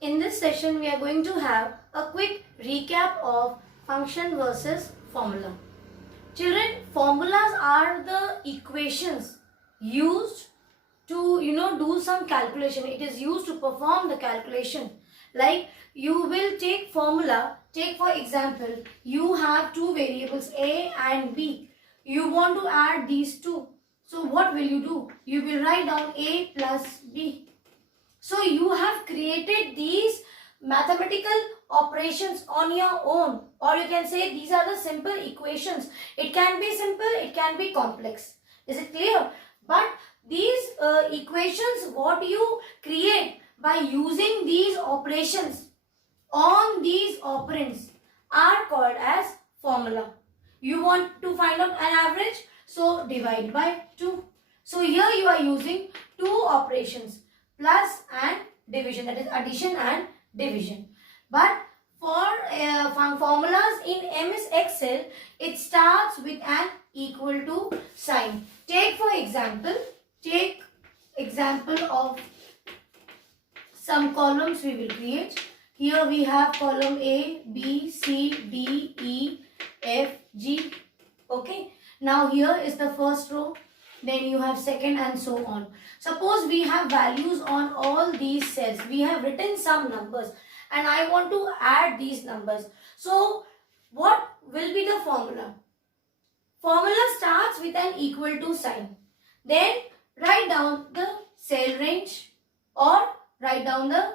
In this session, we are going to have a quick recap of function versus formula. Children, formulas are the equations used to do some calculation. It is used to perform the calculation. Like you will take formula, take for example, you have two variables a and b. You want to add these two. So what will you do? You will write down a plus b. So you have created these mathematical operations on your own, or you can say these are the simple equations. It can be simple, it can be complex. Is it clear? But these equations what you create by using these operations on these operands are called as formula. You want to find out an average, so divide by 2. So here you are using two operations, plus and division, that is addition and division. But for formulas in MS Excel, it starts with an equal to sign. Take example of some columns we will create. Here we have column A, B, C, D, E, F, G. Okay. Now here is the first row. Then you have second and so on. Suppose we have values on all these cells. We have written some numbers and I want to add these numbers. So what will be the formula? Formula starts with an equal to sign. Then write down the cell range or write down the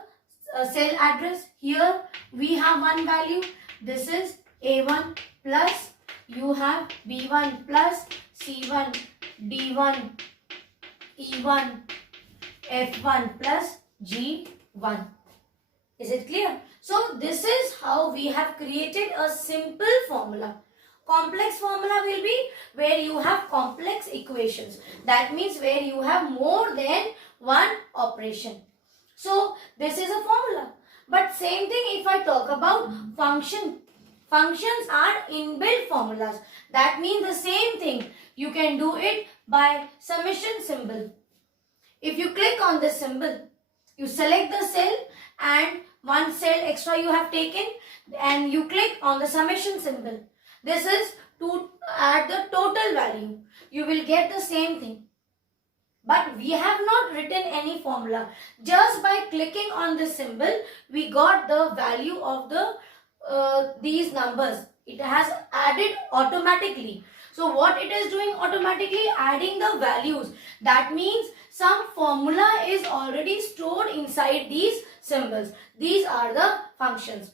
cell address. Here we have one value. This is A1 plus you have B1 plus C1 D1 E1 F1 plus G1. Is it clear? So this is how we have created a simple formula. Complex formula will be where you have complex equations. That means where you have more than one operation. So this is a formula. But same thing if I talk about function. Functions are inbuilt formulas. That means the same thing. You can do it by summation symbol. If you click on this symbol, you select the cell and one cell extra you have taken and you click on the summation symbol. This is to add the total value. You will get the same thing. But we have not written any formula. Just by clicking on this symbol, we got the value of the these numbers. It has added automatically. So what it is doing automatically? Adding the values. That means some formula is already stored inside these symbols. These are the functions.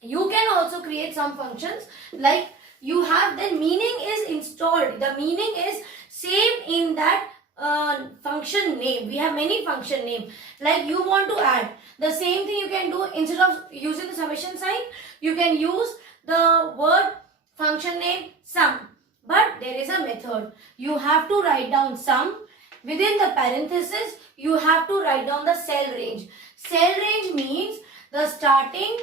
You can also create some functions like you have the meaning is installed. The meaning is saved in that function name. We have many function name. Like you want to add. The same thing you can do instead of using the summation sign. You can use the word function name sum. But there is a method. You have to write down sum. Within the parenthesis, you have to write down the cell range. Cell range means the starting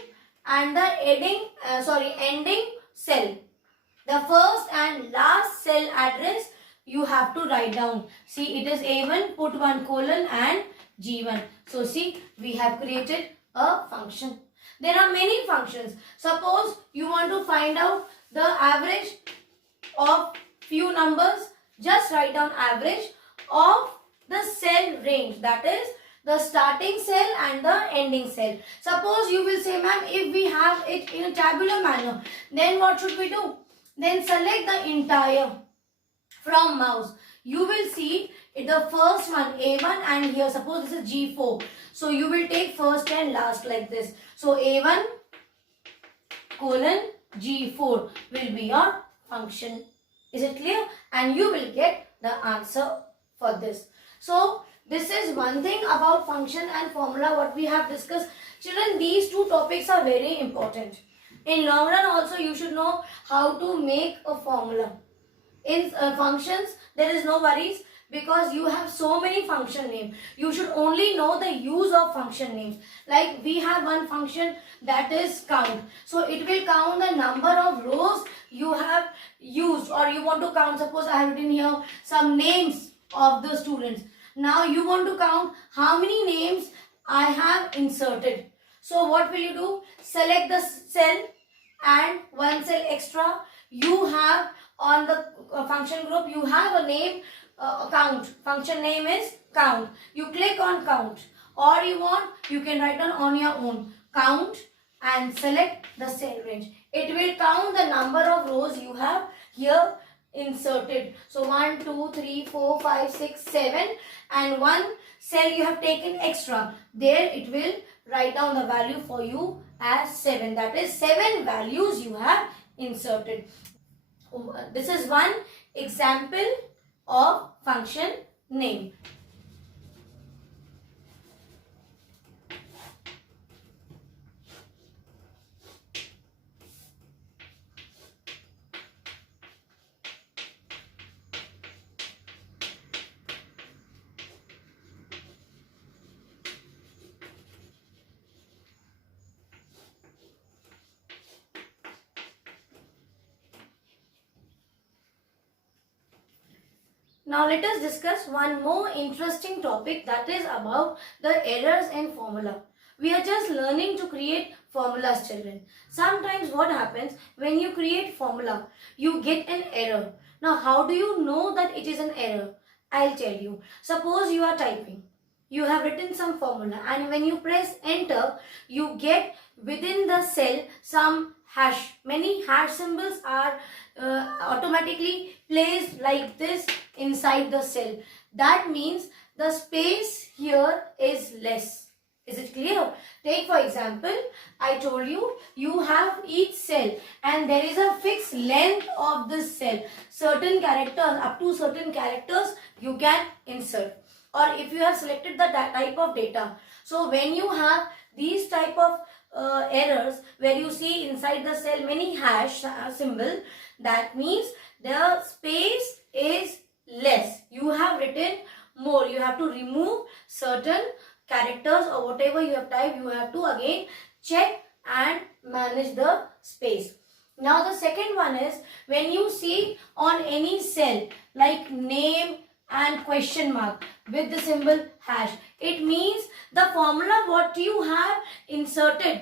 and the ending cell. The first and last cell address you have to write down. See, it is A1, put one colon and G1. So see, we have created a function. There are many functions. Suppose you want to find out the average of few numbers. Just write down average of the cell range. That is the starting cell and the ending cell. Suppose you will say, ma'am, if we have it in a tabular manner, then what should we do? Then select the entire from mouse. You will see the first one A1 and here suppose this is G4. So you will take first and last like this. So A1 colon G4 will be your function. Is it clear? And you will get the answer for this. So this is one thing about function and formula what we have discussed. Children, these two topics are very important. In long run also you should know how to make a formula. In functions there is no worries because you have so many function names. You should only know the use of function names. Like we have one function that is count. So it will count the number of rows you have used, or you want to count, suppose I have written here some names of the students. Now you want to count how many names I have inserted. So what will you do? Select the cell and one cell extra. You have on the function group, you have a name, count. Function name is count. You click on count, or you can write on your own count and select the cell range. It will count the number of rows you have here inserted. So 1, 2, 3, 4, 5, 6, 7, and one cell you have taken extra. There it will write down the value for you as 7. That is 7 values you have inserted. This is one example of function name. Now let us discuss one more interesting topic, that is about the errors in formula. We are just learning to create formulas, children. Sometimes what happens when you create formula, you get an error. Now how do you know that it is an error? I'll tell you. Suppose you are typing. You have written some formula, and when you press enter, you get within the cell some hash. Many hash symbols are automatically placed like this inside the cell. That means the space here is less. Is it clear? Take for example, I told you, you have each cell and there is a fixed length of this cell. Certain characters, up to certain characters you can insert. Or if you have selected the type of data. So when you have these type of errors where you see inside the cell many hash symbol, that means the space is less. You have written more. You have to remove certain characters or whatever you have typed. You have to again check and manage the space. Now the second one is when you see on any cell like name and question mark with the symbol hash, it means the formula what you have inserted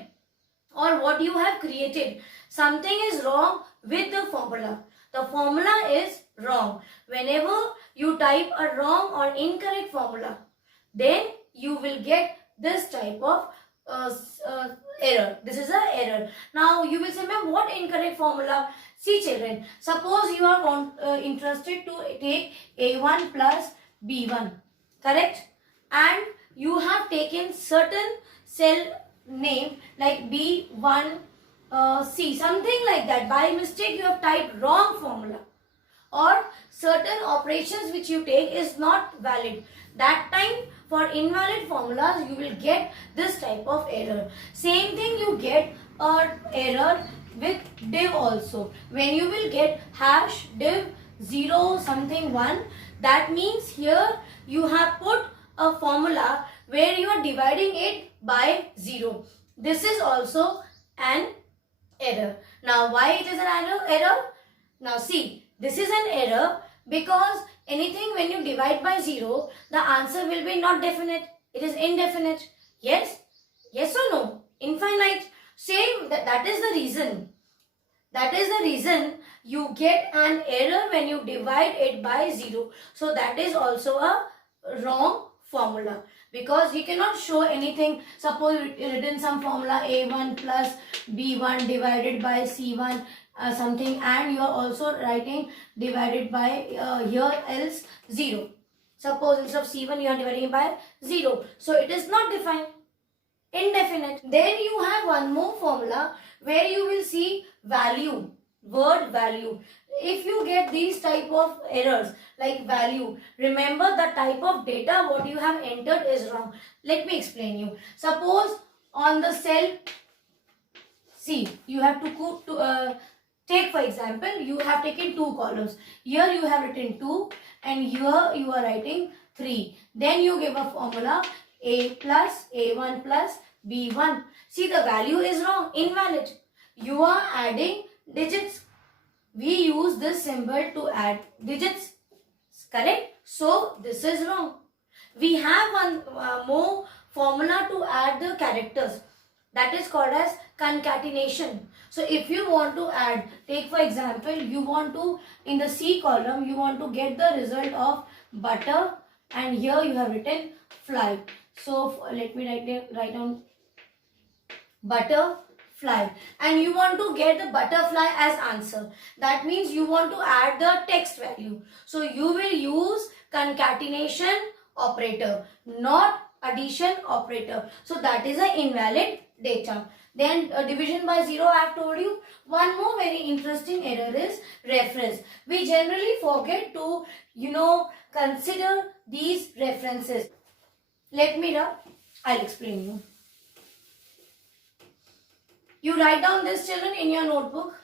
or what you have created, something is wrong with the formula. The formula is wrong. Whenever you type a wrong or incorrect formula, then you will get this type of error. This is an error. Now you will say, ma'am, what incorrect formula? See children, suppose you are interested to take A1 plus B1, correct? And you have taken certain cell name like B1 C, something like that. By mistake you have typed wrong formula, or certain operations which you take is not valid. That time for invalid formulas you will get this type of error. Same thing you get an error with div also. When you will get hash div 0 something 1, that means here you have put a formula where you are dividing it by 0. This is also an error. Now why it is an error? Now see, this is an error because anything when you divide by 0, the answer will be not definite. It is indefinite. Yes? Yes or no? Infinite. Same, that is the reason. That is the reason you get an error when you divide it by 0. So that is also a wrong formula, because you cannot show anything. Suppose you written some formula A1 plus B1 divided by C1 something, and you are also writing divided by here else 0. Suppose instead of C1 you are dividing by 0. So it is not defined. Indefinite. Then you have one more formula where you will see value, word value. If you get these type of errors like value, remember the type of data what you have entered is wrong. Let me explain you. Suppose on the cell C, you have to take for example, you have taken 2 columns. Here you have written 2 and here you are writing 3. Then you give a formula A plus A1 plus B1. See, the value is wrong, invalid. You are adding digits. We use this symbol to add digits, correct? So this is wrong. We have one more formula to add the characters. That is called as concatenation. So if you want to add, take for example, you want to, in the C column, you want to get the result of butter, and here you have written fly. So let me write down butterfly, and you want to get the butterfly as answer. That means you want to add the text value. So you will use concatenation operator, not addition operator. So that is an invalid data. Then division by 0, I have told you. One more very interesting error is reference. We generally forget to, consider these references. Let me I'll explain you. You write down this, children, in your notebook.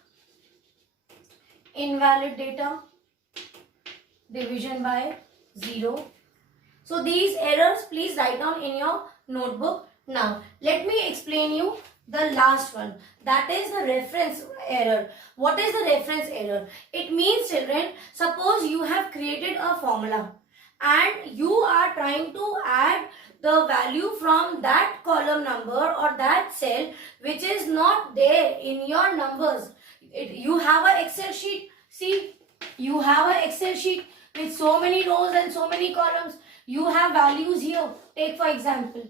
Invalid data, division by 0. So these errors, please write down in your notebook. Now, let me explain you the last one. That is the reference error. What is the reference error? It means, children, suppose you have created a formula and you are trying to add the value from that column number or that cell which is not there in your numbers. You have an Excel sheet. See, you have an Excel sheet with so many rows and so many columns. You have values here. Take for example,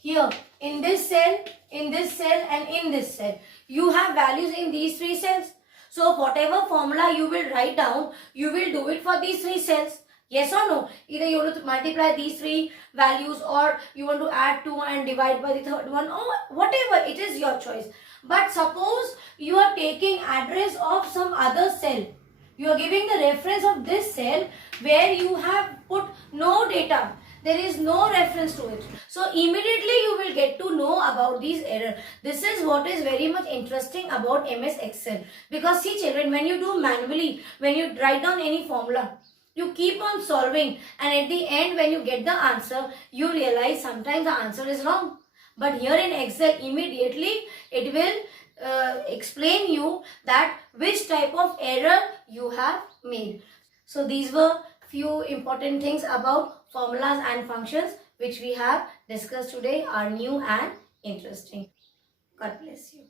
here in this cell, in this cell, and in this cell. You have values in these 3 cells. So whatever formula you will write down, you will do it for these 3 cells. Yes or no? Either you want to multiply these 3 values, or you want to add 2 and divide by the third one, or whatever. It is your choice. But suppose you are taking address of some other cell. You are giving the reference of this cell where you have put no data. There is no reference to it. So immediately you will get to know about these errors. This is what is very much interesting about MS Excel. Because see, children, when you do manually, when you write down any formula, you keep on solving, and at the end when you get the answer, you realize sometimes the answer is wrong. But here in Excel, immediately it will explain you that which type of error you have made. So these were few important things about formulas and functions which we have discussed today, are new and interesting. God bless you.